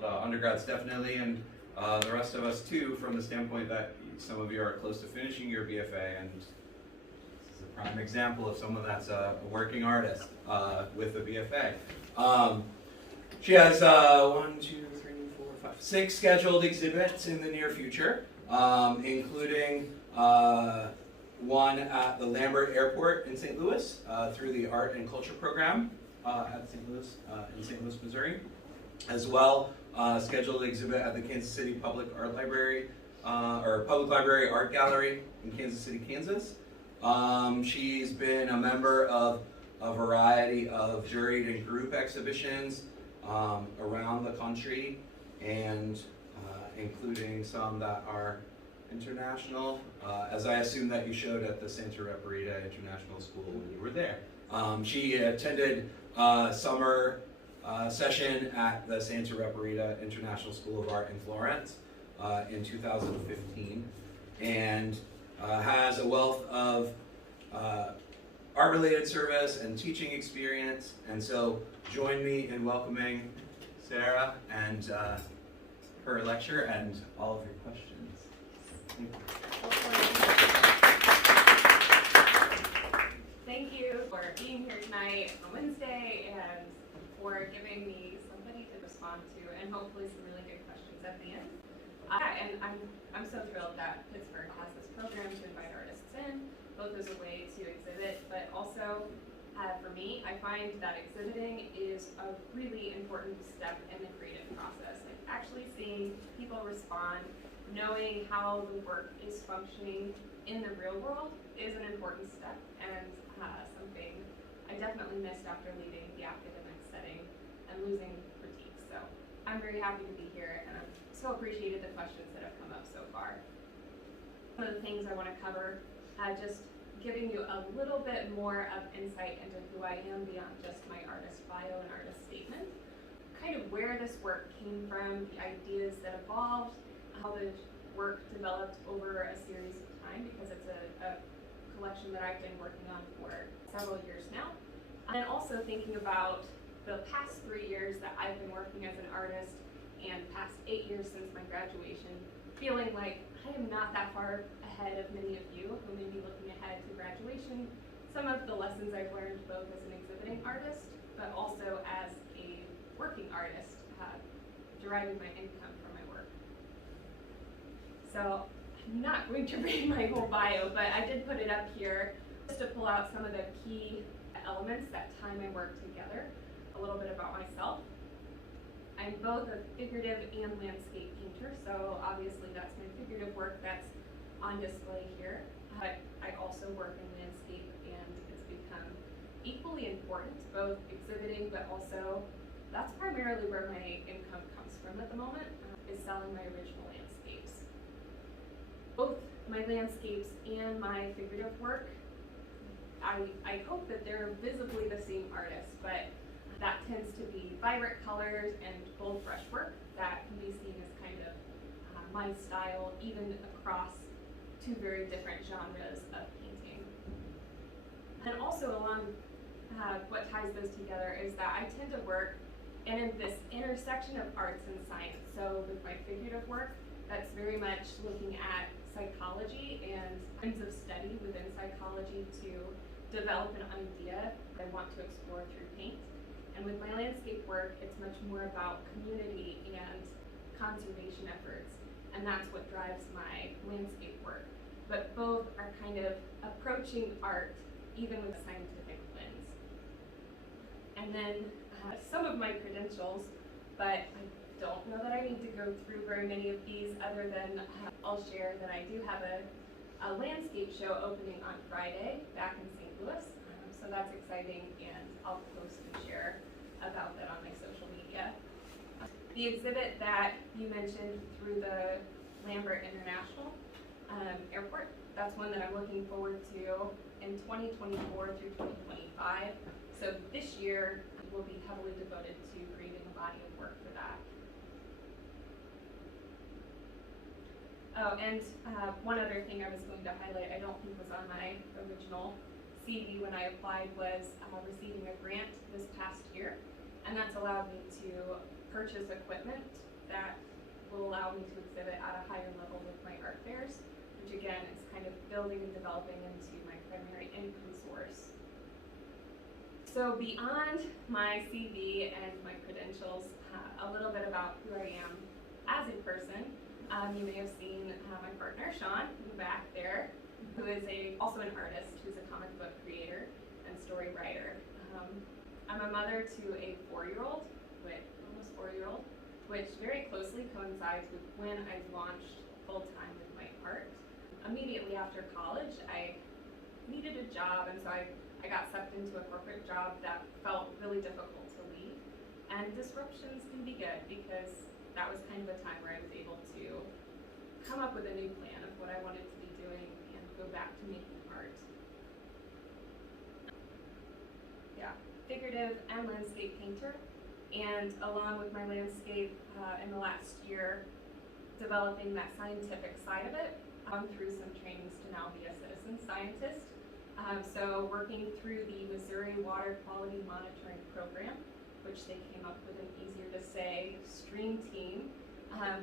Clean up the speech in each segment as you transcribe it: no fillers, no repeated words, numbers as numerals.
professional, undergrads definitely, and the rest of us too, from the standpoint that some of you are close to finishing your BFA, and this is a prime example of someone that's a working artist with a BFA. She has 6 scheduled exhibits in the near future, including one at the Lambert Airport in St. Louis through the Art and Culture Program at St. Louis, in St. Louis, Missouri, as well scheduled exhibit at the Kansas City Public Art Library, or Public Library Art Gallery in Kansas City, Kansas. She's been a member of a variety of juried and group exhibitions around the country, and including some that are international, as I assume that you showed at the Santa Rita International School when you were there. She attended summer session at the Santa Rita International School of Art in Florence in 2015, and has a wealth of art-related service and teaching experience. And so join me in welcoming Sarah and her lecture and all of your questions. Thank you. Thank you for being here tonight on Wednesday and for giving me somebody to respond to and hopefully some really good questions at the end. And I'm so thrilled that Pittsburgh has this program to invite artists in, both as a way to exhibit, but also for me, I find that exhibiting is a really important step in the creative process. Like actually seeing people respond, knowing how the work is functioning in the real world is an important step, and something I definitely missed after leaving the academic setting and losing critiques. So I'm very happy to be here, and I'm so appreciated the questions that have come up so far. One of the things I want to cover, just giving you a little bit more of insight into who I am beyond just my artist bio and artist statement, kind of where this work came from, the ideas that evolved, how the work developed over a series of time, because it's a collection that I've been working on for several years now. And also thinking about the past 3 years that I've been working as an artist and past 8 years since my graduation, feeling like I am not that far ahead of many of you who may be looking ahead to graduation. Some of the lessons I've learned both as an exhibiting artist, but also as a working artist, deriving my income from my work. So I'm not going to read my whole bio, but I did put it up here just to pull out some of the key elements that tie my work together. A little bit about myself. I'm both a figurative and landscape painter, so obviously that's my figurative work that's on display here. But I also work in landscape, and it's become equally important, both exhibiting, but also that's primarily where my income comes from at the moment, is selling my original landscapes. Both my landscapes and my figurative work, I hope that they're visibly the same artist, but that tends to be vibrant colors and bold brush work that can be seen as kind of my style, even across 2 very different genres of painting. And also along what ties those together is that I tend to work in this intersection of arts and science. So with my figurative work, that's very much looking at psychology and kinds of study within psychology to develop an idea that I want to explore through paint. And with my landscape work, it's much more about community and conservation efforts, and that's what drives my landscape work. But both are kind of approaching art even with a scientific lens. And then some of my credentials, but I don't know that I need to go through very many of these other than I'll share that I do have a landscape show opening on Friday back in St. Louis. So that's exciting, and I'll post and share about that on my social media. The exhibit that you mentioned through the Lambert International Airport, that's one that I'm looking forward to in 2024 through 2025. So this year will be heavily devoted to creating a body of work for that. Oh, and one other thing I was going to highlight, I don't think was on my original CV when I applied, was receiving a grant this past year, and that's allowed me to purchase equipment that will allow me to exhibit at a higher level with my art fairs, which again is kind of building and developing into my primary income source. So beyond my CV and my credentials, a little bit about who I am as a person. You may have seen my partner, Sean, in the back there, who is also an artist, who's a comic book creator and story writer. I'm a mother to a 4-year-old, almost 4-year-old, which very closely coincides with when I launched full-time with my art. Immediately after college, I needed a job, and so I got sucked into a corporate job that felt really difficult to leave. And disruptions can be good, because that was kind of a time where I was able to come up with a new plan of what I wanted to be doing and go back to making art. Yeah, figurative and landscape painter. And along with my landscape in the last year, developing that scientific side of it, through some trainings to now be a citizen scientist. So working through the Missouri Water Quality Monitoring Program, which they came up with an easier to say stream team,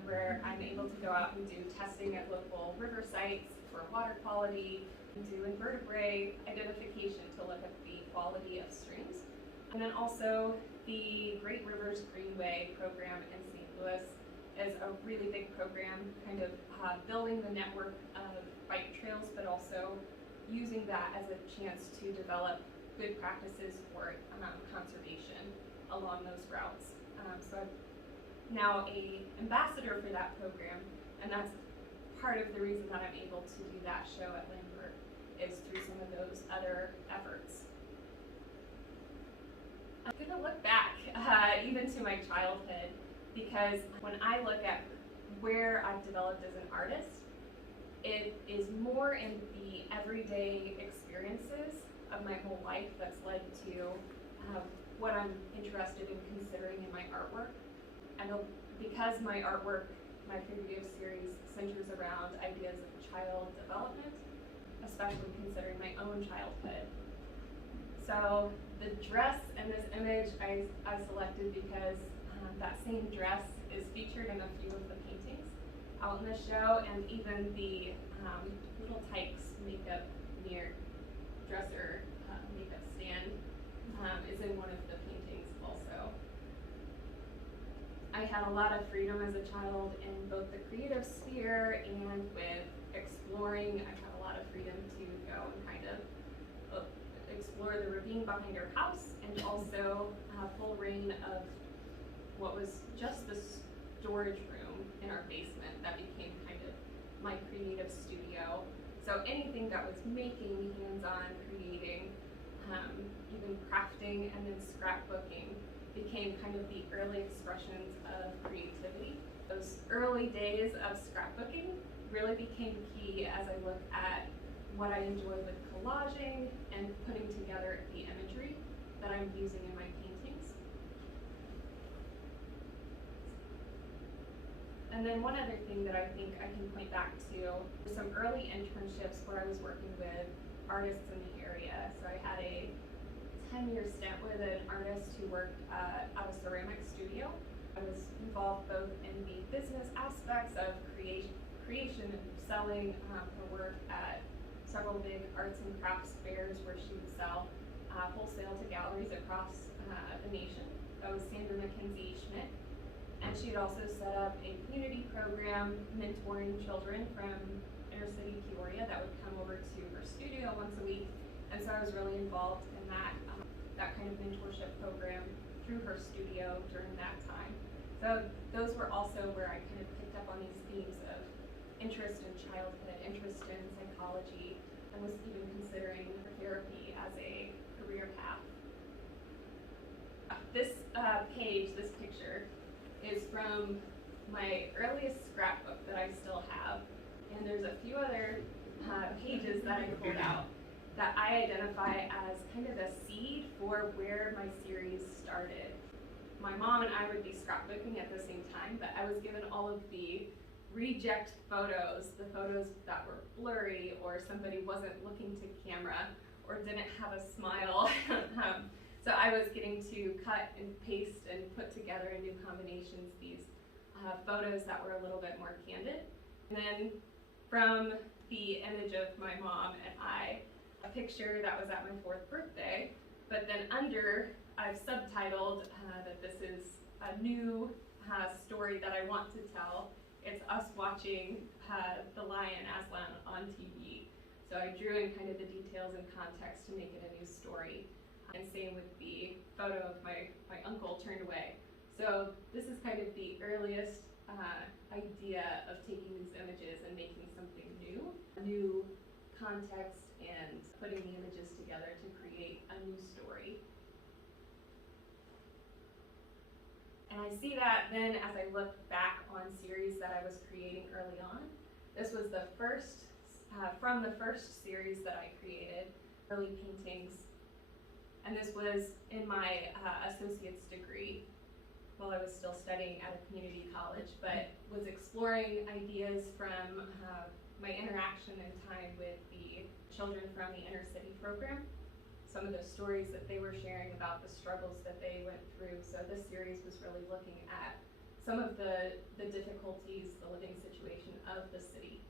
where I'm able to go out and do testing at local river sites for water quality, and do invertebrate identification to look at the quality of streams. And then also the Great Rivers Greenway program in St. Louis is a really big program, kind of building the network of bike trails, but also using that as a chance to develop good practices for conservation along those routes. So I'm now an ambassador for that program, and that's part of the reason that I'm able to do that show at Lambert, is through some of those other efforts. I'm gonna look back even to my childhood, because when I look at where I've developed as an artist, it is more in the everyday experiences of my whole life that's led to what I'm interested in considering in my artwork. And because my artwork, my figurative series, centers around ideas of child development, especially considering my own childhood. So the dress in this image I selected because that same dress is featured in a few of the paintings out in the show, and even the little Tykes makeup near dresser makeup stand is in one of the paintings also. I had a lot of freedom as a child in both the creative sphere and with exploring. I had a lot of freedom to go and kind of explore the ravine behind our house, and also full reign of what was just the storage room in our basement that became kind of my creative studio. So anything that was making, hands-on, creating, even crafting, and then scrapbooking became kind of the early expressions of creativity. Those early days of scrapbooking really became key as I look at what I enjoy with collaging and putting together the imagery that I'm using in my paintings. And then one other thing that I think I can point back to, some early internships where I was working with artists in the area. So I had a 10-year stint with an artist who worked at a ceramic studio. I was involved both in the business aspects of creation and selling her work at several big arts and crafts fairs where she would sell wholesale to galleries across the nation. That was Sandra Mackenzie Schmidt. And she'd also set up a community program mentoring children from inner city Peoria that would come over to her studio once a week. And so I was really involved in that kind of mentorship program through her studio during that time. So those were also where I kind of picked up on these themes of interest in childhood, interest in psychology, and was even considering therapy as a career path. This page, this picture, is from my earliest scrapbook that I still have. And there's a few other pages that I pulled out that I identify as kind of the seed for where my series started. My mom and I would be scrapbooking at the same time, but I was given all of the reject photos, the photos that were blurry, or somebody wasn't looking to camera, or didn't have a smile. So I was getting to cut and paste and put together in new combinations these photos that were a little bit more candid. And then from the image of my mom and I, a picture that was at my 4th birthday, but then under, I've subtitled that this is a new story that I want to tell. It's us watching The Lion Aslan on TV. So I drew in kind of the details and context to make it a new story. And same with the photo of my uncle turned away. So this is kind of the earliest idea of taking these images and making something new context, and putting the images together to create a new story. And I see that then as I look back on series that I was creating early on. This was the first, from the first series that I created, early paintings. And this was in my associate's degree while I was still studying at a community college, but was exploring ideas from my interaction and time with the children from the inner city program. Some of the stories that they were sharing about the struggles that they went through. So this series was really looking at some of the difficulties, the living situation of the city.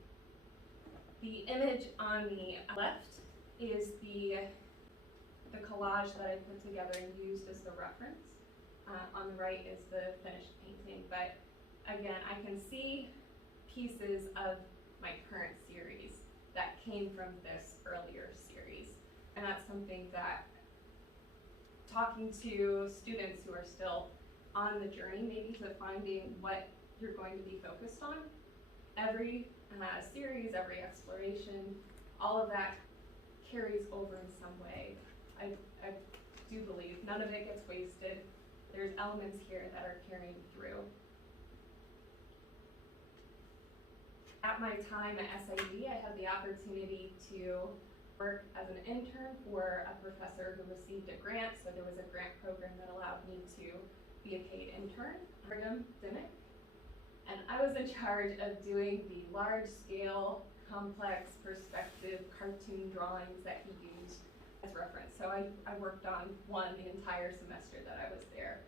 The image on the left is the collage that I put together and used as the reference. On the right is the finished painting, but again, I can see pieces of my current series that came from this earlier series. And that's something that, talking to students who are still on the journey maybe to finding what you're going to be focused on, every series, every exploration, all of that carries over in some way. I do believe none of it gets wasted. There's elements here that are carrying through. At my time at SID, I had the opportunity to work as an intern for a professor who received a grant. So there was a grant program that allowed me to be a paid intern, and I was in charge of doing the large-scale, complex, perspective cartoon drawings that he used as reference. So I worked on one the entire semester that I was there,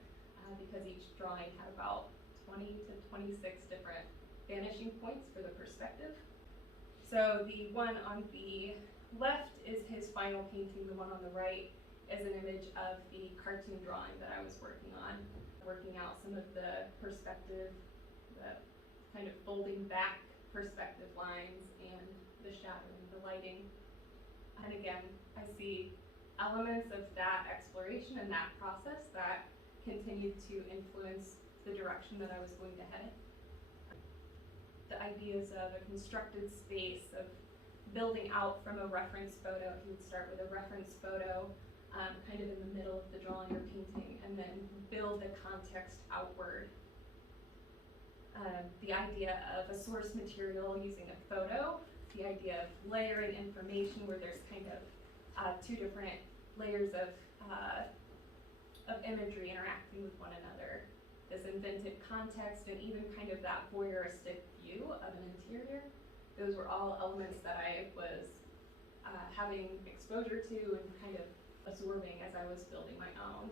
because each drawing had about 20 to 26 different vanishing points for the perspective. So the one on the left is his final painting. The one on the right is an image of the cartoon drawing that I was working on, working out some of the perspective, the kind of folding back perspective lines, and the shadowing, the lighting. And again, I see elements of that exploration and that process that continued to influence the direction that I was going to head. The ideas of a constructed space, of building out from a reference photo. He would start with a reference photo, kind of in the middle of the drawing or painting, and then build the context outward. The idea of a source material using a photo, the idea of layering information where there's kind of two different layers of imagery interacting with one another. This invented context and even kind of that voyeuristic view of an interior. Those were all elements that I was having exposure to and kind of absorbing as I was building my own.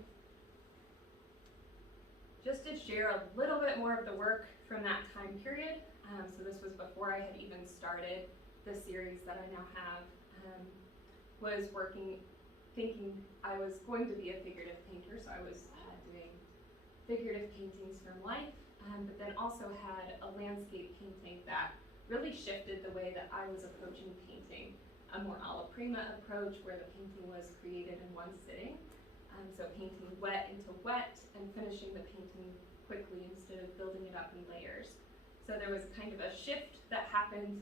Just to share a little bit more of the work from that time period, so this was before I had even started the series that I now have, was thinking I was going to be a figurative painter, so I was doing figurative paintings from life, but then also had a landscape painting that really shifted the way that I was approaching painting, a more alla prima approach where the painting was created in one sitting. So painting wet into wet and finishing the painting quickly instead of building it up in layers. So there was kind of a shift that happened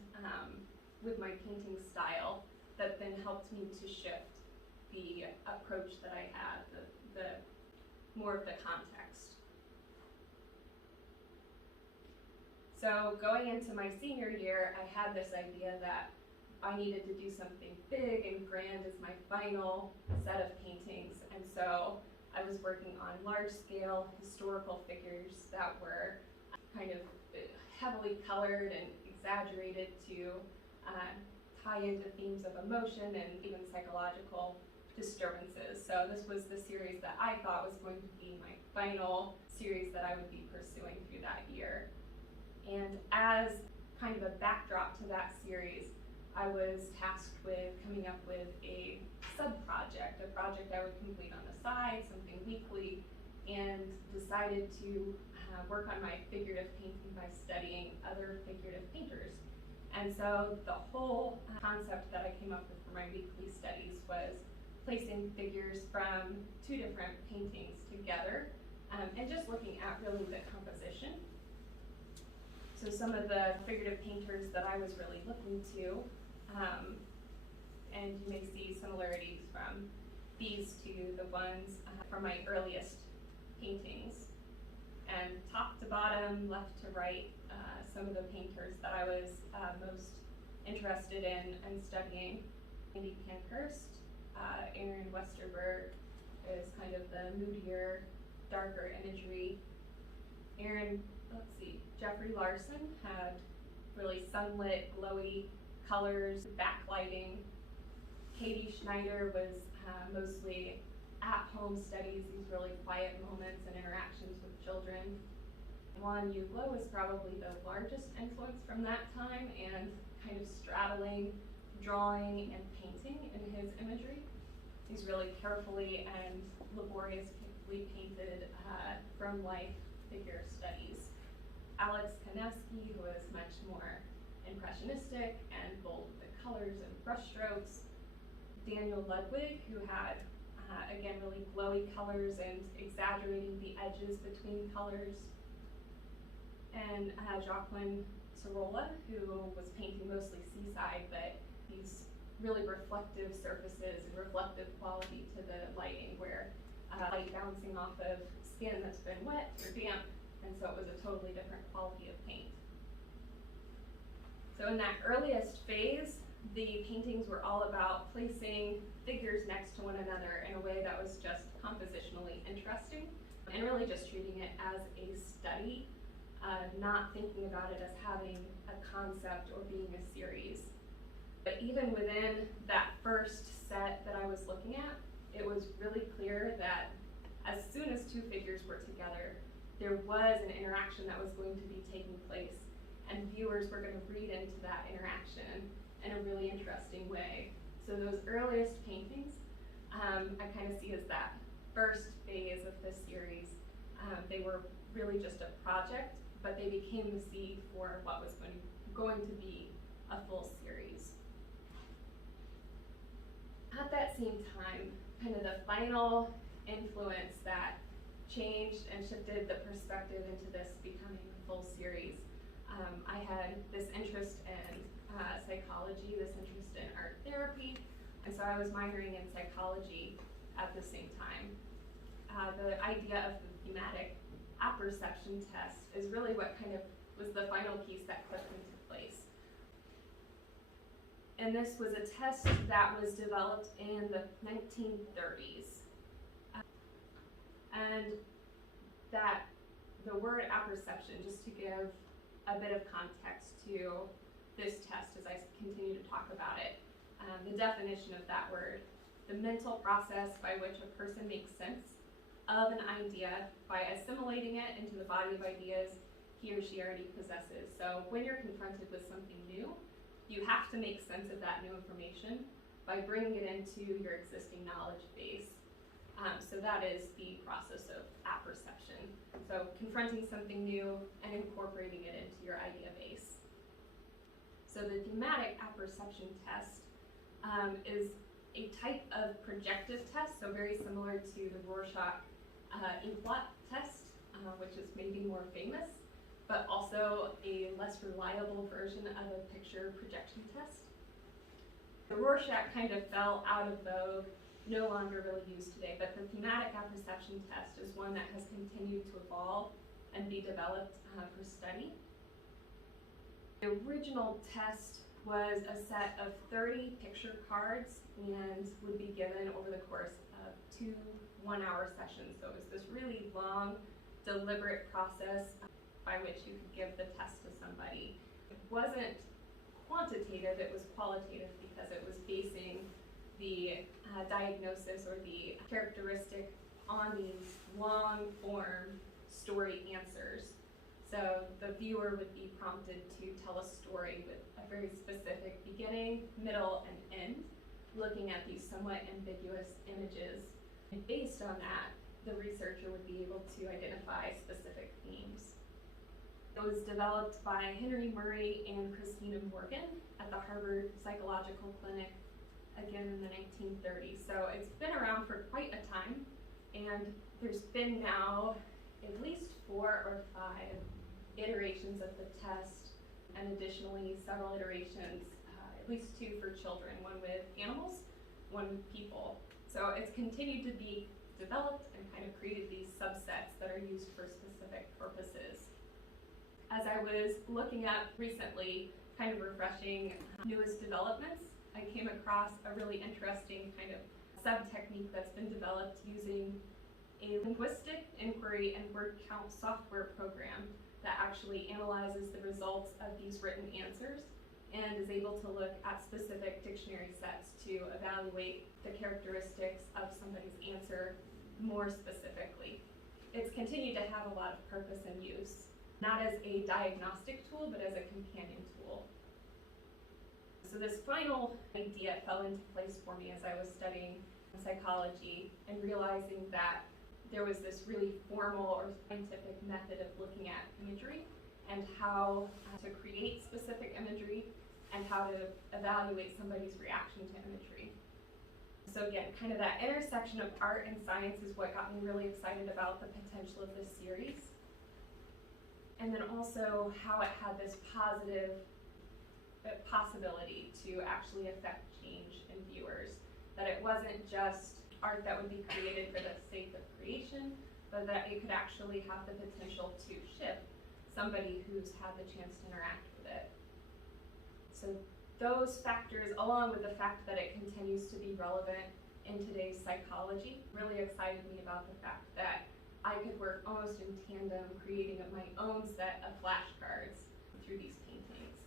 with my painting style that then helped me to shift the approach that I had, the more of the context. So going into my senior year, I had this idea that I needed to do something big and grand as my final set of paintings. And so I was working on large-scale historical figures that were kind of heavily colored and exaggerated to tie into themes of emotion and even psychological disturbances. So this was the series that I thought was going to be my final series that I would be pursuing through that year. And as kind of a backdrop to that series, I was tasked with coming up with a sub-project, a project I would complete on the side, something weekly, and decided to work on my figurative painting by studying other figurative painters. And so the whole concept that I came up with for my weekly studies was placing figures from two different paintings together and just looking at really the composition. So some of the figurative painters that I was really looking to, and you may see similarities from these to the ones from my earliest paintings. And top to bottom, left to right, some of the painters that I was most interested in and studying. Andy Pankhurst, Aaron Westerberg is kind of the moodier, darker imagery. Jeffrey Larson had really sunlit, glowy colors, backlighting. Katie Schneider was mostly at-home studies, these really quiet moments and interactions with children. Juan Uglo was probably the largest influence from that time, and kind of straddling drawing and painting in his imagery. These really carefully and laboriously painted from life figure studies. Alex Kanevsky, who was much more impressionistic and bold with the colors and brushstrokes. Daniel Ludwig, who had again really glowy colors and exaggerating the edges between colors. And Joaquin Sorolla, who was painting mostly seaside, but these really reflective surfaces and reflective quality to the lighting, where light bouncing off of skin that's been wet or damp, and so it was a totally different quality of paint. So in that earliest phase, the paintings were all about placing figures next to one another in a way that was just compositionally interesting, and really just treating it as a study, not thinking about it as having a concept or being a series. But even within that first set that I was looking at, it was really clear that as soon as two figures were together, there was an interaction that was going to be taking place, and viewers were going to read into that interaction in a really interesting way. So those earliest paintings, I kind of see as that first phase of this series. They were really just a project, but they became the seed for what was going to be a full series. At that same time, kind of the final influence that changed and shifted the perspective into this becoming a full series. I had this interest in psychology, this interest in art therapy, and so I was minoring in psychology at the same time. The idea of the thematic apperception test is really what kind of was the final piece that clicked into place. And this was a test that was developed in the 1930s. And that the word apperception, just to give a bit of context to this test as I continue to talk about it, the definition of that word, the mental process by which a person makes sense of an idea by assimilating it into the body of ideas he or she already possesses. So when you're confronted with something new, you have to make sense of that new information by bringing it into your existing knowledge base. So that is the process of apperception. So confronting something new and incorporating it into your idea base. So the thematic apperception test is a type of projective test, so very similar to the Rorschach inkblot test, which is maybe more famous, but also a less reliable version of a picture projection test. The Rorschach kind of fell out of vogue, no longer really used today, but the thematic apperception test is one that has continued to evolve and be developed for study. The original test was a set of 30 picture cards and would be given over the course of 2 one-hour sessions. So it was this really long, deliberate process by which you could give the test to somebody. It wasn't quantitative, it was qualitative because it was basing the diagnosis or the characteristic on these long form story answers. So the viewer would be prompted to tell a story with a very specific beginning, middle, and end, looking at these somewhat ambiguous images. And based on that, the researcher would be able to identify specific themes. It was developed by Henry Murray and Christina Morgan at the Harvard Psychological Clinic, again in the 1930s. So it's been around for quite a time, and there's been now at least 4 or 5 iterations of the test, and additionally several iterations, at least 2 for children, one with animals, one with people. So it's continued to be developed and kind of created these subsets that are used for specific purposes. As I was looking up recently, kind of refreshing newest developments, I came across a really interesting kind of sub-technique that's been developed using a linguistic inquiry and word count software program that actually analyzes the results of these written answers and is able to look at specific dictionary sets to evaluate the characteristics of somebody's answer more specifically. It's continued to have a lot of purpose and use, not as a diagnostic tool, but as a companion tool. So this final idea fell into place for me as I was studying psychology and realizing that there was this really formal or scientific method of looking at imagery and how to create specific imagery and how to evaluate somebody's reaction to imagery. So again, kind of that intersection of art and science is what got me really excited about the potential of this series. And then also how it had this positive possibility to actually affect change in viewers. That it wasn't just art that would be created for the sake of creation, but that it could actually have the potential to shift somebody who's had the chance to interact with it. So those factors, along with the fact that it continues to be relevant in today's psychology, really excited me about the fact that I could work almost in tandem creating my own set of flashcards through these paintings.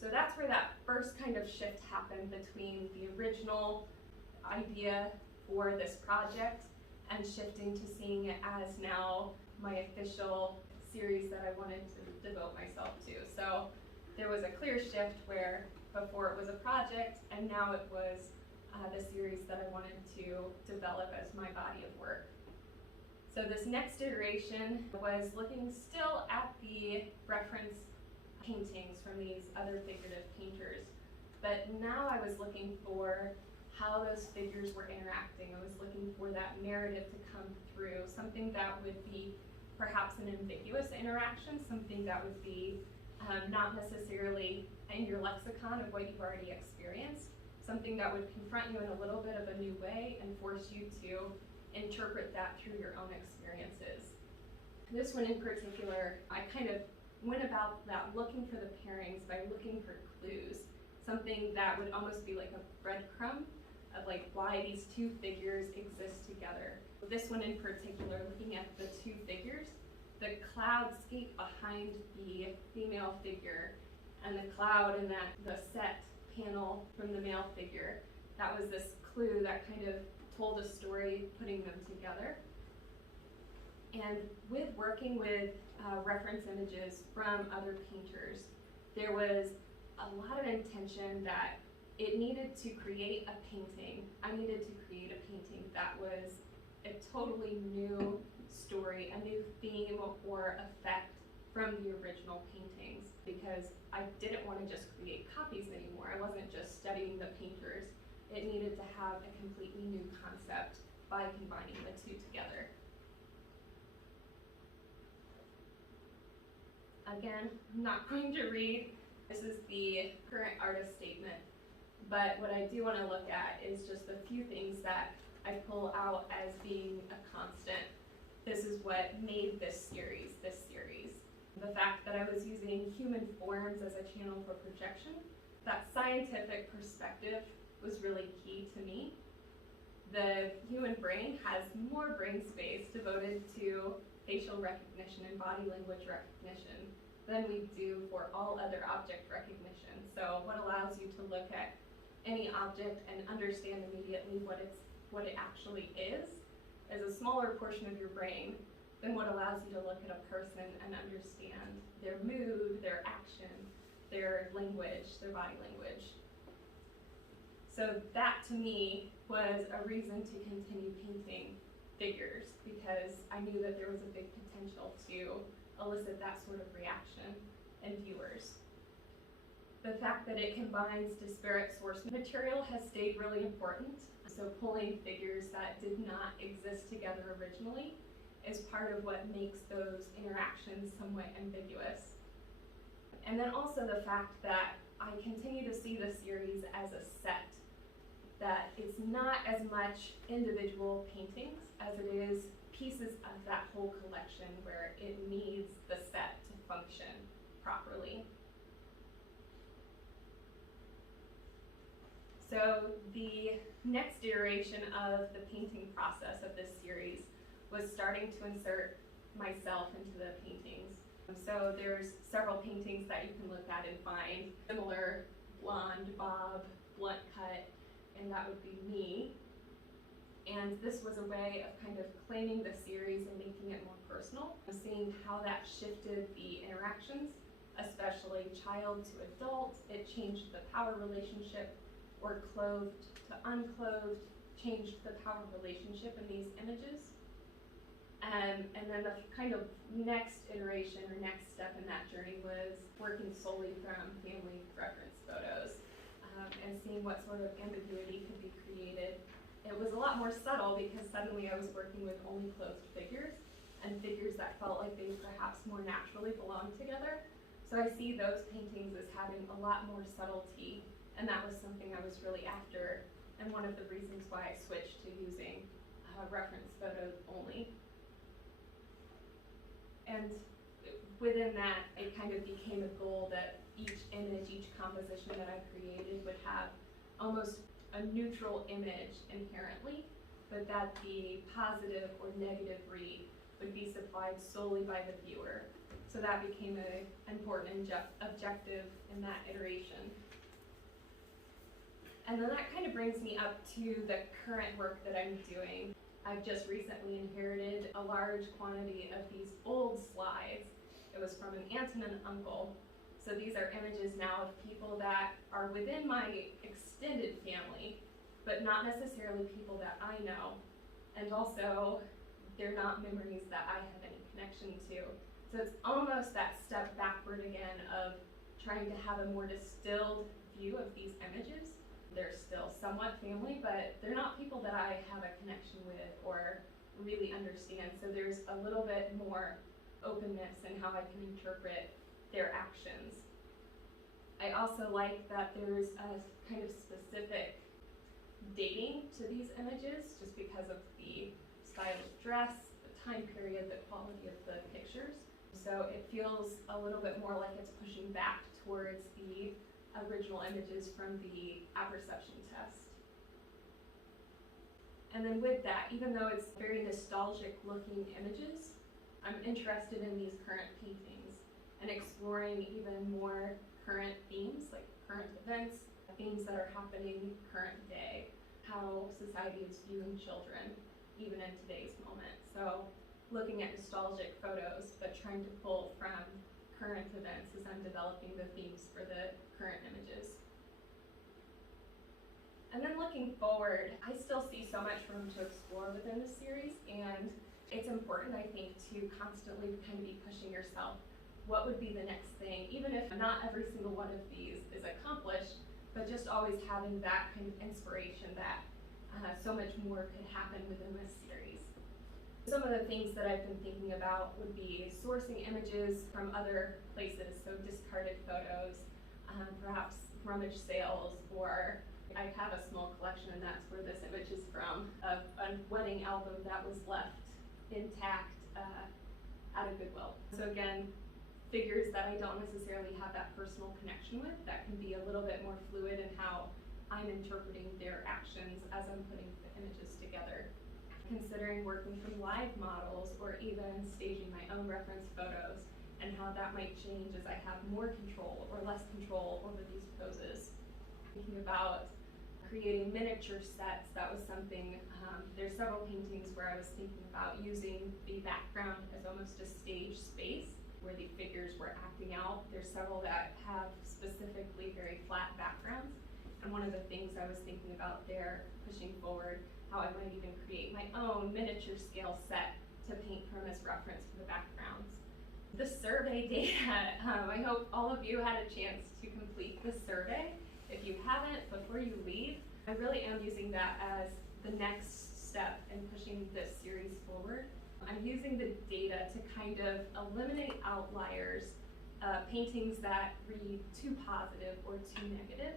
So that's where that first kind of shift happened between the original idea for this project and shifting to seeing it as now my official series that I wanted to devote myself to. So there was a clear shift where before it was a project and now it was the series that I wanted to develop as my body of work. So this next iteration was looking still at the reference paintings from these other figurative painters, but now I was looking for how those figures were interacting. I was looking for that narrative to come through, something that would be perhaps an ambiguous interaction, something that would be not necessarily in your lexicon of what you've already experienced, something that would confront you in a little bit of a new way and force you to interpret that through your own experiences. This one in particular, I kind of went about that looking for the pairings by looking for clues, something that would almost be like a breadcrumb of like why these 2 figures exist together. This one in particular, looking at the 2 figures, the cloudscape behind the female figure and the cloud in the set panel from the male figure, that was this clue that kind of told a story putting them together. And with working with reference images from other painters, there was a lot of intention that it needed to create a painting. I needed to create a painting that was a totally new story, a new theme or effect from the original paintings, because I didn't want to just create copies anymore. I wasn't just studying the painters. It needed to have a completely new concept by combining the 2 together. Again, I'm not going to read. This is the current artist statement, but what I do want to look at is just a few things that I pull out as being a constant. This is what made this series. The fact that I was using human forms as a channel for projection, that scientific perspective was really key to me. The human brain has more brain space devoted to facial recognition and body language recognition than we do for all other object recognition. So what allows you to look at any object and understand immediately what it actually is a smaller portion of your brain than what allows you to look at a person and understand their mood, their action, their language, their body language. So that to me was a reason to continue painting figures, because I knew that there was a big potential to elicit that sort of reaction in viewers. The fact that it combines disparate source material has stayed really important. So pulling figures that did not exist together originally is part of what makes those interactions somewhat ambiguous. And then also the fact that I continue to see the series as a set, that it's not as much individual paintings as it is pieces of that whole collection where it needs the set to function properly. So the next iteration of the painting process of this series was starting to insert myself into the paintings. So there's several paintings that you can look at and find similar blonde bob, blunt cut, and that would be me. And this was a way of kind of claiming the series and making it more personal, seeing how that shifted the interactions, especially child to adult. It changed the power relationship, or clothed to unclothed, changed the power relationship in these images. And then the kind of next iteration or next step in that journey was working solely from family reference photos and seeing what sort of ambiguity could be created. It was a lot more subtle because suddenly I was working with only clothed figures and figures that felt like they perhaps more naturally belonged together. So I see those paintings as having a lot more subtlety, and that was something I was really after, and one of the reasons why I switched to using reference photos only. And within that, it kind of became a goal that each image, each composition that I created would have almost a neutral image inherently, but that the positive or negative read would be supplied solely by the viewer. So that became an important objective in that iteration. And then that kind of brings me up to the current work that I'm doing. I've just recently inherited a large quantity of these old slides. It was from an aunt and an uncle. So these are images now of people that are within my extended family, but not necessarily people that I know. And also, they're not memories that I have any connection to. So it's almost that step backward again of trying to have a more distilled view of these images. They're still somewhat family, but they're not people that I have a connection with or really understand. So there's a little bit more openness in how I can interpret their actions. I also like that there's a kind of specific dating to these images just because of the style of dress, the time period, the quality of the pictures. So it feels a little bit more like it's pushing back towards the original images from the Apperception test. And then with that, even though it's very nostalgic looking images, I'm interested in these current paintings and exploring even more current themes, like current events, themes that are happening current day, how society is viewing children, even in today's moment. So looking at nostalgic photos, but trying to pull from current events as I'm developing the themes for the current images. And then looking forward, I still see so much room to explore within the series, and it's important, I think, to constantly kind of be pushing yourself. What would be the next thing, even if not every single one of these is accomplished, but just always having that kind of inspiration that so much more could happen within this series. Some of the things that I've been thinking about would be sourcing images from other places, so discarded photos, perhaps rummage sales, or I have a small collection and that's where this image is from, of a wedding album that was left intact at a Goodwill. So again, figures that I don't necessarily have that personal connection with, that can be a little bit more fluid in how I'm interpreting their actions as I'm putting the images together. Considering working from live models or even staging my own reference photos and how that might change as I have more control or less control over these poses. Thinking about creating miniature sets, that was something, there's several paintings where I was thinking about using the background as almost a stage space where the figures were acting out. There's several that have specifically very flat backgrounds. And one of the things I was thinking about there, pushing forward, how I might even create my own miniature scale set to paint from as reference for the backgrounds. The survey data, I hope all of you had a chance to complete the survey. If you haven't, before you leave, I really am using that as the next step in pushing this series forward. I'm using the data to kind of eliminate outliers, paintings that read too positive or too negative,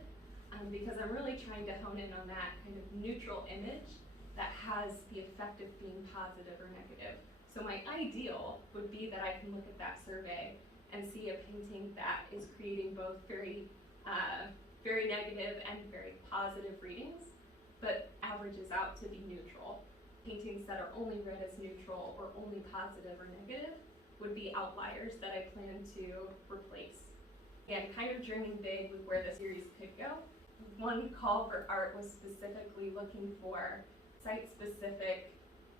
because I'm really trying to hone in on that kind of neutral image that has the effect of being positive or negative. So my ideal would be that I can look at that survey and see a painting that is creating both very negative and very positive readings, but averages out to be neutral. Paintings that are only read as neutral or only positive or negative would be outliers that I plan to replace. Again, kind of dreaming big with where the series could go. One call for art was specifically looking for site-specific,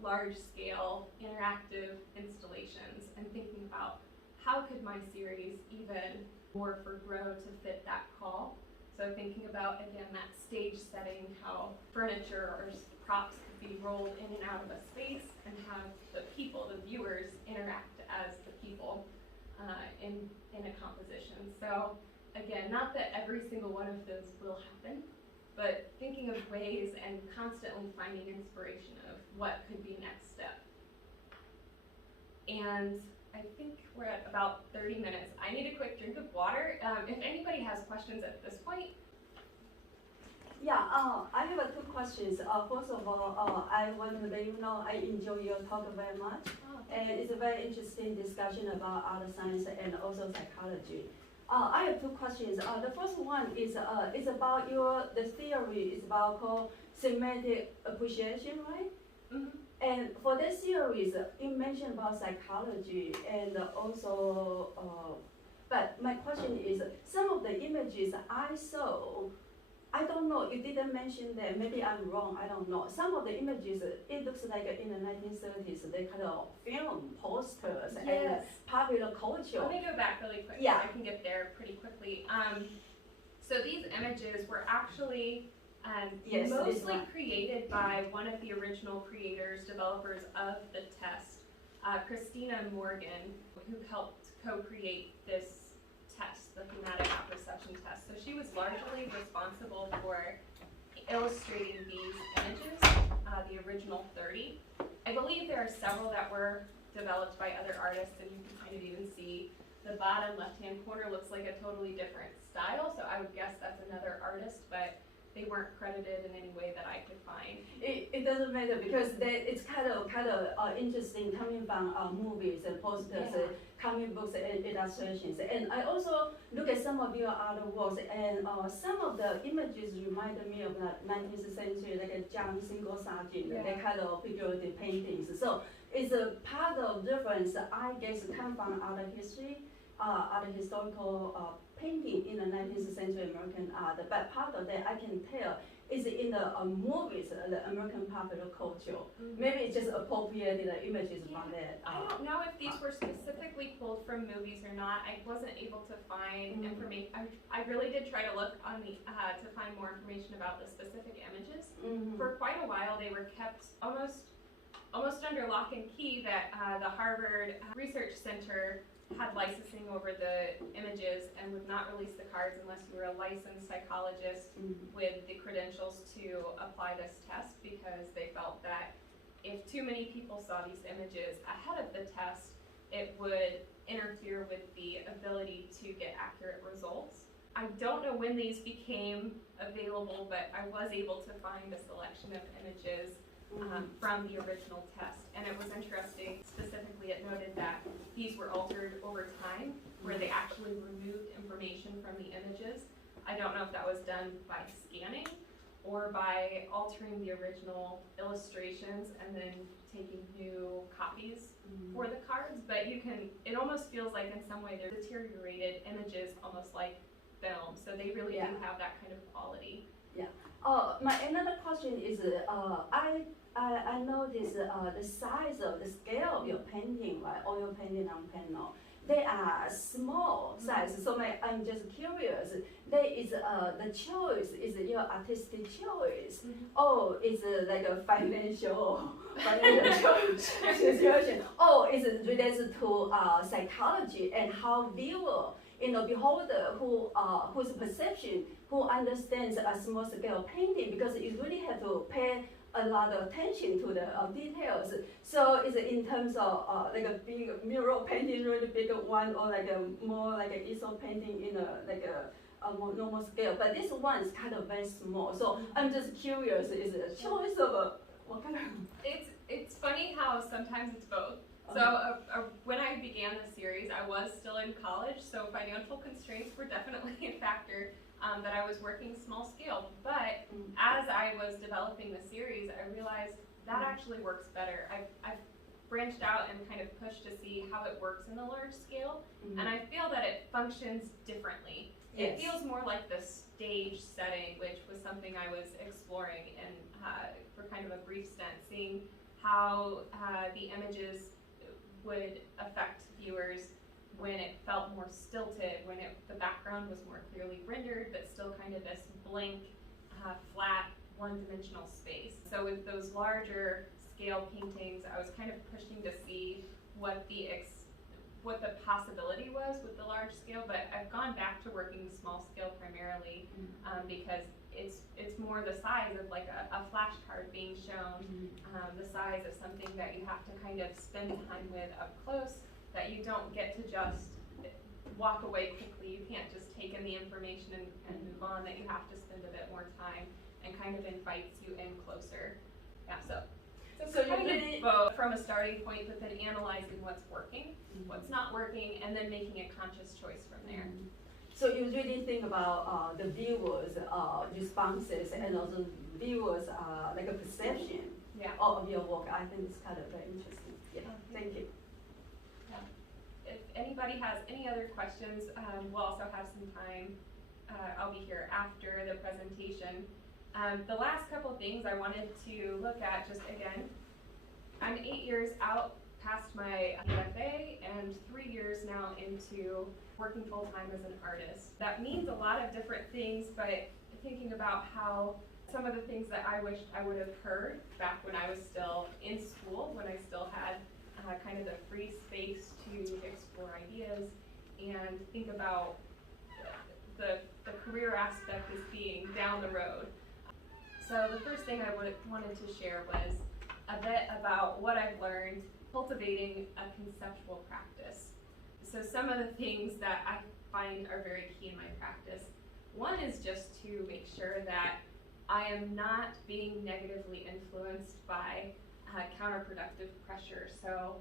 large-scale, interactive installations and thinking about how could my series even more grow to fit that call. So thinking about, again, that stage setting, how furniture or props could be rolled in and out of a space and have the people, the viewers, interact as the people in a composition. So again, not that every single one of those will happen, but thinking of ways and constantly finding inspiration of what could be next step. And I think we're at about 30 minutes. I need a quick drink of water. If anybody has questions at this point. Yeah, I have two questions. First of all, I want to let you know I enjoy your talk very much. And it's a very interesting discussion about art science and also psychology. I have two questions. The first one is about the theory is about called semantic appreciation, right? Mm-hmm. And for this series, you mentioned about psychology and also, but my question is, some of the images I saw, I don't know, you didn't mention that, maybe I'm wrong, I don't know. Some of the images, it looks like in the 1930s, they kind of film posters and popular culture. Let me go back really quick. Yeah. So I can get there pretty quickly. So these images were actually mostly created by one of the original creators, developers of the test, Christina Morgan, who helped co-create this test, the thematic apperception test. So she was largely responsible for illustrating these images, the original 30. I believe there are several that were developed by other artists, and you can kind of even see the bottom left-hand corner looks like a totally different style, so I would guess that's another artist, but they weren't credited in any way that I could find. It doesn't matter because it's kind of interesting coming from movies and posters, comic books and illustrations. And I also look at some of your other works, and some of the images reminded me of the 19th century, like a John Single Sargent, that kind of figurative paintings. So it's a part of difference, I guess, come from art history, art historical painting in the 19th century American art, but part of that I can tell is in the movies, the American popular culture. Mm-hmm. Maybe it's just appropriated images from that. I don't know if these were specifically pulled from movies or not. I wasn't able to find information. I really did try to look on the to find more information about the specific images. Mm-hmm. For quite a while, they were kept almost under lock and key. That the Harvard Research Center had licensing over the images and would not release the cards unless you were a licensed psychologist with the credentials to apply this test, because they felt that if too many people saw these images ahead of the test, it would interfere with the ability to get accurate results. I don't know when these became available, but I was able to find a selection of images from the original test. And it was interesting, specifically it noted that these were altered over time, where they actually removed information from the images. I don't know if that was done by scanning or by altering the original illustrations and then taking new copies for the cards. But it almost feels like in some way they're deteriorated images, almost like film. So they really do have that kind of quality. Yeah. My another question is, I noticed the size of the scale of your painting, right? Oil painting on panel. They are small size, so I'm just curious. There is the choice is your artistic choice, or is it like a financial situation, or is it related to psychology and how viewer, beholder whose perception, who understands a small scale painting, because you really have to pay a lot of attention to the details. So is it in terms of like a big mural painting, really big one, or like a more like an easel painting in a more normal scale? But this one is kind of very small. So I'm just curious, is it a choice of what kind of? It's funny how sometimes it's both. So when I began the series, I was still in college, so financial constraints were definitely a factor. That I was working small scale, but as I was developing the series, I realized that actually works better. I've branched out and kind of pushed to see how it works in the large scale, and I feel that it functions differently. Yes. It feels more like the stage setting, which was something I was exploring and for kind of a brief stint, seeing how the images would affect viewers when it felt more stilted, when the background was more clearly rendered, but still kind of this blank, flat, one-dimensional space. So with those larger scale paintings, I was kind of pushing to see what the possibility was with the large scale, but I've gone back to working small scale primarily because it's more the size of like a flashcard being shown, the size of something that you have to kind of spend time with up close, that you don't get to just walk away quickly. You can't just take in the information and move on, that you have to spend a bit more time and kind of invites you in closer. Yeah, so kind of both from a starting point, but then analyzing what's working, what's not working, and then making a conscious choice from there. So you really think about the viewers' responses and also viewers' like a perception of your work. I think it's kind of very interesting. Yeah, thank you. If anybody has any other questions, we'll also have some time. I'll be here after the presentation. The last couple things I wanted to look at, just again, I'm 8 years out past my BFA and 3 years now into working full-time as an artist. That means a lot of different things, but thinking about how some of the things that I wished I would have heard back when I was still in school, when I still had kind of the free space to explore ideas and think about the career aspect as being down the road. So the first thing I wanted to share was a bit about what I've learned cultivating a conceptual practice. So some of the things that I find are very key in my practice. One is just to make sure that I am not being negatively influenced by counterproductive pressure. So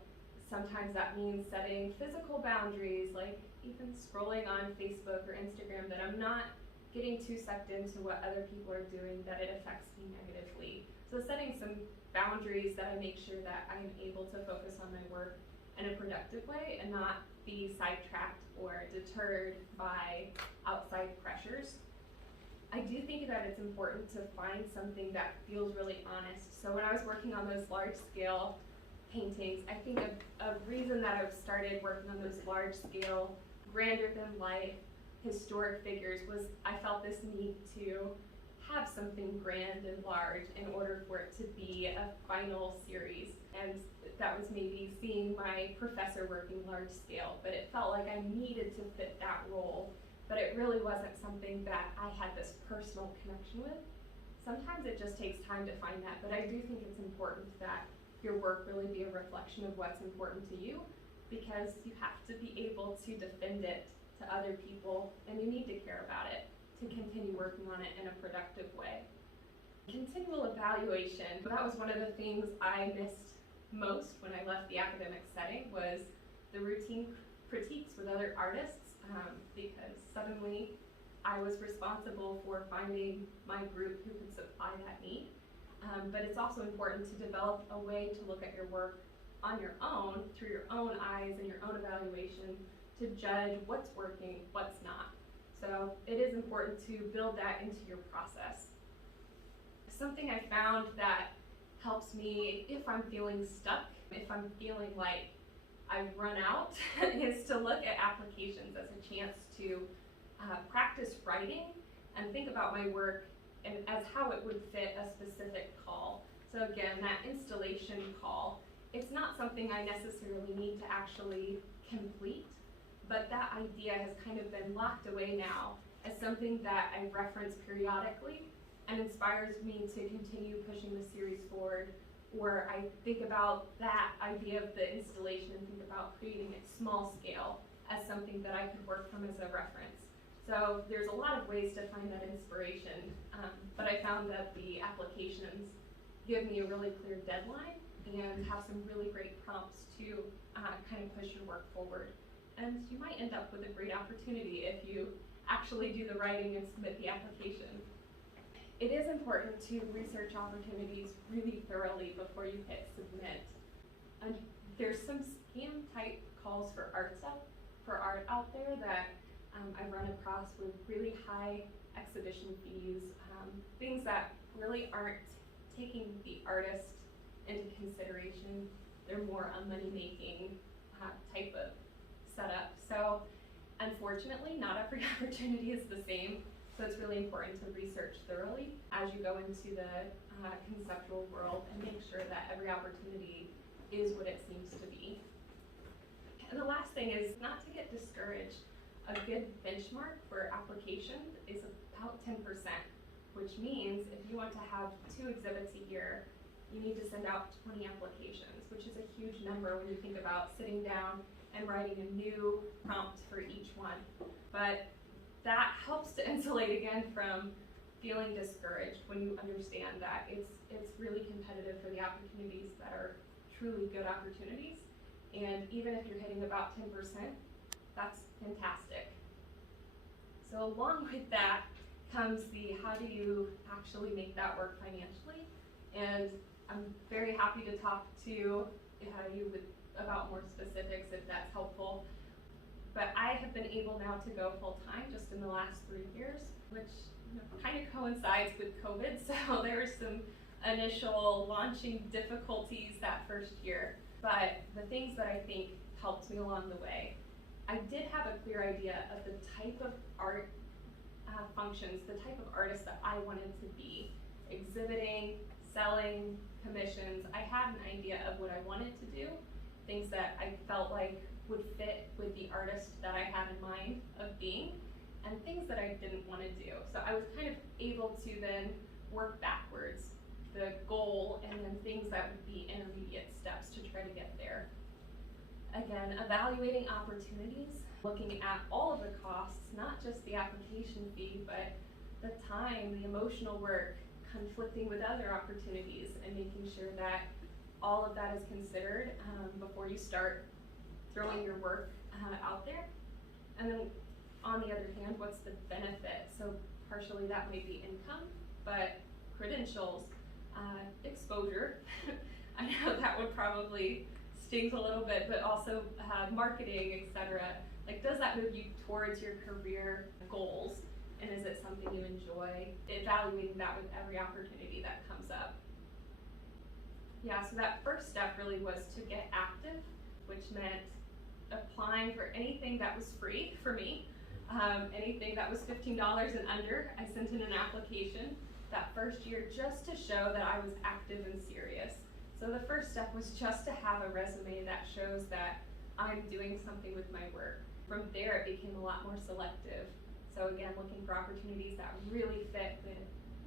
sometimes that means setting physical boundaries, like even scrolling on Facebook or Instagram, that I'm not getting too sucked into what other people are doing, that it affects me negatively. So setting some boundaries that I make sure that I'm able to focus on my work in a productive way and not be sidetracked or deterred by outside pressures. I do think that it's important to find something that feels really honest. So when I was working on those large scale paintings, I think a reason that I've started working on those large scale, grander than life, historic figures was I felt this need to have something grand and large in order for it to be a final series. And that was maybe seeing my professor working large scale, but it felt like I needed to fit that role. But it really wasn't something that I had this personal connection with. Sometimes it just takes time to find that, but I do think it's important that your work really be a reflection of what's important to you, because you have to be able to defend it to other people, and you need to care about it to continue working on it in a productive way. Continual evaluation, that was one of the things I missed most when I left the academic setting, was the routine critiques with other artists, because suddenly I was responsible for finding my group who could supply that need. But it's also important to develop a way to look at your work on your own, through your own eyes and your own evaluation, to judge what's working, what's not. So it is important to build that into your process. Something I found that helps me if I'm feeling stuck, if I'm feeling like I've run out, is to look at applications as a chance to practice writing and think about my work and as how it would fit a specific call. So again, that installation call, it's not something I necessarily need to actually complete, but that idea has kind of been locked away now as something that I reference periodically and inspires me to continue pushing the series forward, or I think about that idea of the installation and think about creating it small scale as something that I could work from as a reference. So there's a lot of ways to find that inspiration, but I found that the applications give me a really clear deadline and have some really great prompts to kind of push your work forward. And you might end up with a great opportunity if you actually do the writing and submit the application. It is important to research opportunities really thoroughly before you hit submit. And there's some scam type calls for art out there that I've run across with really high exhibition fees, things that really aren't taking the artist into consideration. They're more a money-making type of setup. So unfortunately, not every opportunity is the same. So it's really important to research thoroughly as you go into the conceptual world and make sure that every opportunity is what it seems to be. And the last thing is not to get discouraged. A good benchmark for application is about 10%, which means if you want to have 2 exhibits a year, you need to send out 20 applications, which is a huge number when you think about sitting down and writing a new prompt for each one. But that helps to insulate again from feeling discouraged when you understand that it's really competitive for the opportunities that are truly good opportunities. And even if you're hitting about 10%, that's fantastic. So along with that comes the how do you actually make that work financially? And I'm very happy to talk to you about more specifics if that's helpful. But I have been able now to go full-time just in the last 3 years, which kind of coincides with COVID. So there were some initial launching difficulties that first year. But the things that I think helped me along the way, I did have a clear idea of the type of art functions, the type of artist that I wanted to be. Exhibiting, selling, commissions. I had an idea of what I wanted to do, things that I felt like would fit with the artist that I had in mind of being, and things that I didn't want to do. So I was kind of able to then work backwards, the goal, and then things that would be intermediate steps to try to get there. Again, evaluating opportunities, looking at all of the costs, not just the application fee, but the time, the emotional work, conflicting with other opportunities, and making sure that all of that is considered before you start throwing your work out there. And then on the other hand, what's the benefit? So partially that might be income, but credentials, exposure, I know that would probably stink a little bit, but also marketing, etc. Like, does that move you towards your career goals? And is it something you enjoy? Evaluating that with every opportunity that comes up. Yeah, so that first step really was to get active, which meant applying for anything that was free for me. Anything that was $15 and under, I sent in an application that first year just to show that I was active and serious. So the first step was just to have a resume that shows that I'm doing something with my work. From there, it became a lot more selective. So again, looking for opportunities that really fit with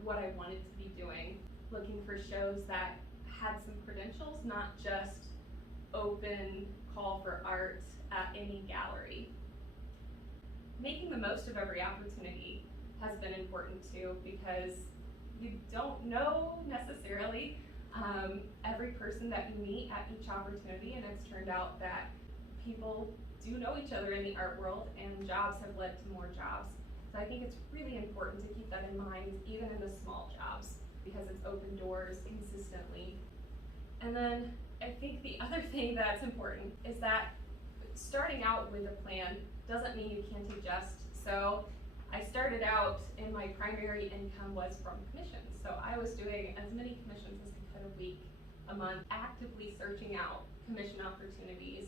what I wanted to be doing. Looking for shows that had some credentials, not just open call for art at any gallery. Making the most of every opportunity has been important too, because you don't know necessarily every person that you meet at each opportunity, and it's turned out that people do know each other in the art world, and jobs have led to more jobs. So I think it's really important to keep that in mind, even in the small jobs, because it's open doors consistently. And then I think the other thing that's important is that starting out with a plan doesn't mean you can't adjust. So I started out and my primary income was from commissions. So I was doing as many commissions as I could a week, a month, actively searching out commission opportunities,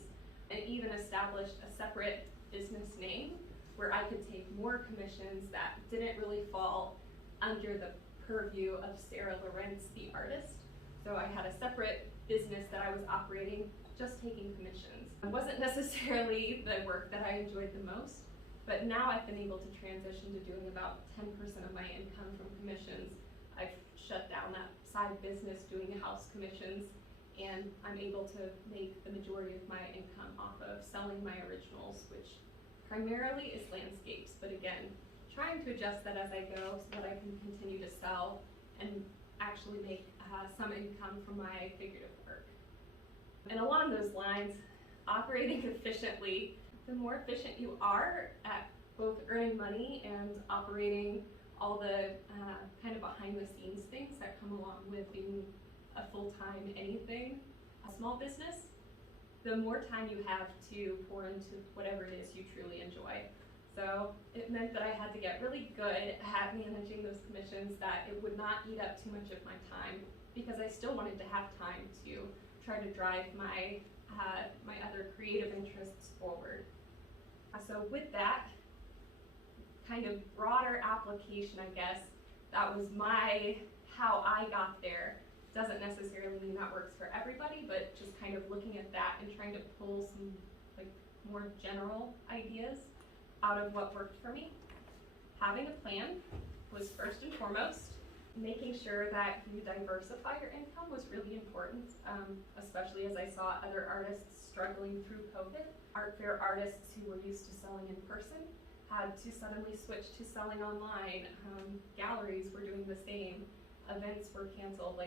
and even established a separate business name where I could take more commissions that didn't really fall under the purview of Sarah Lorentz, the artist. So I had a separate business that I was operating, just taking commissions. It wasn't necessarily the work that I enjoyed the most, but now I've been able to transition to doing about 10% of my income from commissions. I've shut down that side business doing house commissions, and I'm able to make the majority of my income off of selling my originals, which primarily is landscapes, but again, trying to adjust that as I go so that I can continue to sell and actually make some income from my figurative work. And along those lines, operating efficiently, the more efficient you are at both earning money and operating all the kind of behind the scenes things that come along with being a full-time anything, a small business, the more time you have to pour into whatever it is you truly enjoy. So it meant that I had to get really good at managing those commissions, that it would not eat up too much of my time, because I still wanted to have time to try to drive my my other creative interests forward. So with that kind of broader application, I guess, that was how I got there. Doesn't necessarily mean that works for everybody, but just kind of looking at that and trying to pull some like more general ideas out of what worked for me. Having a plan was first and foremost. Making sure that you diversify your income was really important, especially as I saw other artists struggling through COVID. Art fair artists who were used to selling in person had to suddenly switch to selling online. Galleries were doing the same. Events were canceled.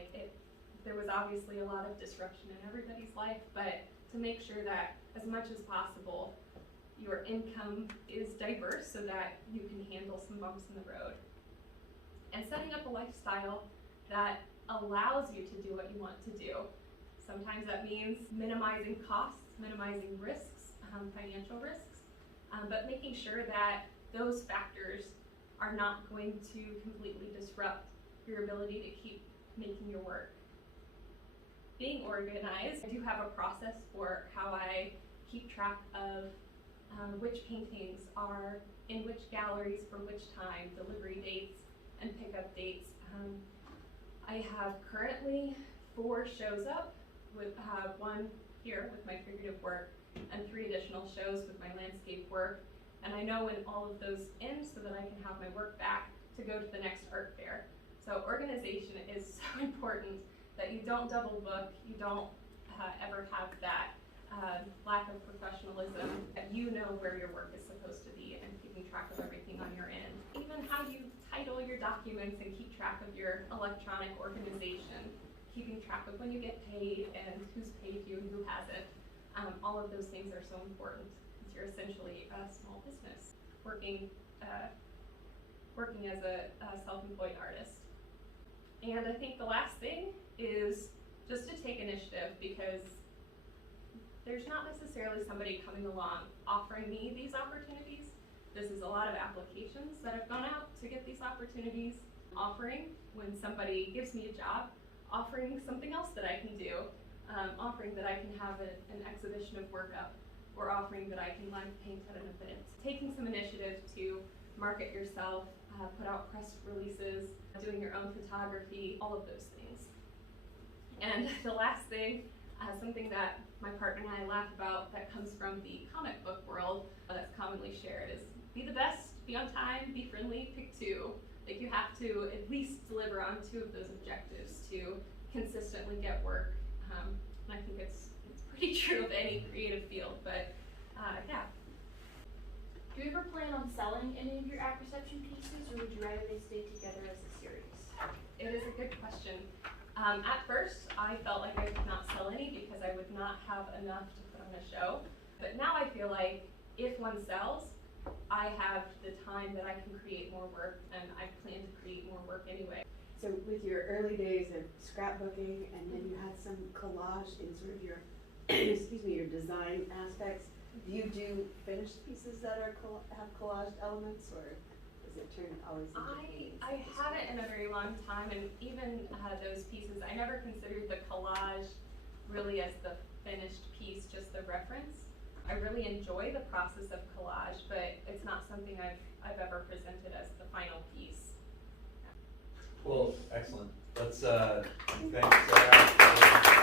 There was obviously a lot of disruption in everybody's life, but to make sure that as much as possible your income is diverse so that you can handle some bumps in the road. And setting up a lifestyle that allows you to do what you want to do. Sometimes that means minimizing costs, minimizing risks, financial risks, but making sure that those factors are not going to completely disrupt your ability to keep making your work. Being organized, I do have a process for how I keep track of which paintings are in which galleries for which time, delivery dates, and pickup dates. I have currently 4 shows up, with one here with my figurative work and 3 additional shows with my landscape work. And I know when all of those end so that I can have my work back to go to the next art fair. So organization is so important, that you don't double book, you don't ever have that lack of professionalism, that you know where your work is supposed to be and keeping track of everything on your end. Even how you title your documents and keep track of your electronic organization, keeping track of when you get paid and who's paid you and who hasn't. All of those things are so important, because you're essentially a small business working as a self-employed artist. And I think the last thing is just to take initiative, because there's not necessarily somebody coming along offering me these opportunities. This is a lot of applications that have gone out to get these opportunities, offering when somebody gives me a job, offering something else that I can do, offering that I can have an exhibition of work up, or offering that I can live paint at an event. Taking some initiative to market yourself, put out press releases, doing your own photography, all of those things. And the last thing, something that my partner and I laugh about that comes from the comic book world that's commonly shared, is be the best, be on time, be friendly, pick 2. Like, you have to at least deliver on 2 of those objectives to consistently get work. And I think it's pretty true of any creative field, but yeah. Do you ever plan on selling any of your Apperception pieces, or would you rather they stay together as a series? It is a good question. At first, I felt like I could not sell any because I would not have enough to put on a show. But now I feel like if one sells, I have the time that I can create more work, and I plan to create more work anyway. So with your early days of scrapbooking, and then you had some collage in sort of your, excuse me, your design aspects, do you do finished pieces that are have collaged elements, or does it turn always into paintings? I haven't in a very long time, and even those pieces, I never considered the collage really as the finished piece, just the reference. I really enjoy the process of collage, but it's not something I've ever presented as the final piece. Well, excellent. Let's thanks Sarah.